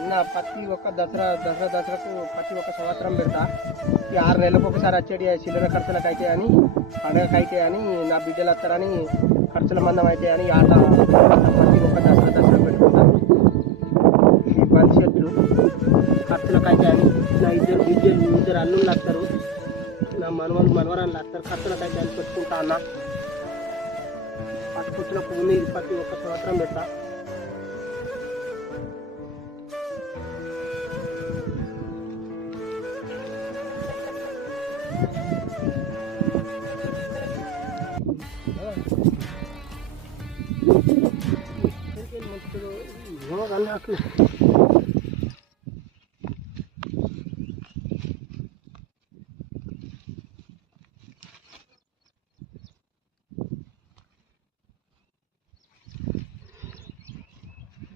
అన్న ప్రతి ఒక్క దసరాకు ప్రతి ఒక్క సంవత్సరం పెడతా. ఈ 6 నెలలకు ఒకసారి వచ్చేటి చిల్లర ఖర్చులకు అయితే అని, పండగకు అయితే అని, నా బిడ్డలు వస్తారని, ఖర్చుల మందం అయితే అని ఆట ప్రతి ఒక్క దసరా పెట్టుకుంటా. ఈ భవిష్యత్తులు ఖర్చులకు అయితే అని నా ఇద్దరు అల్లుళ్ళు వస్తారు, నా మనవరాళ్ళు వస్తారు, ఖర్చులకు అయితే అని పెట్టుకుంటా అన్న. పట్టుకొచ్చిన పువ్వుని ప్రతి ఒక్క సంవత్సరం పెడతా. Vamos a ganar aquí.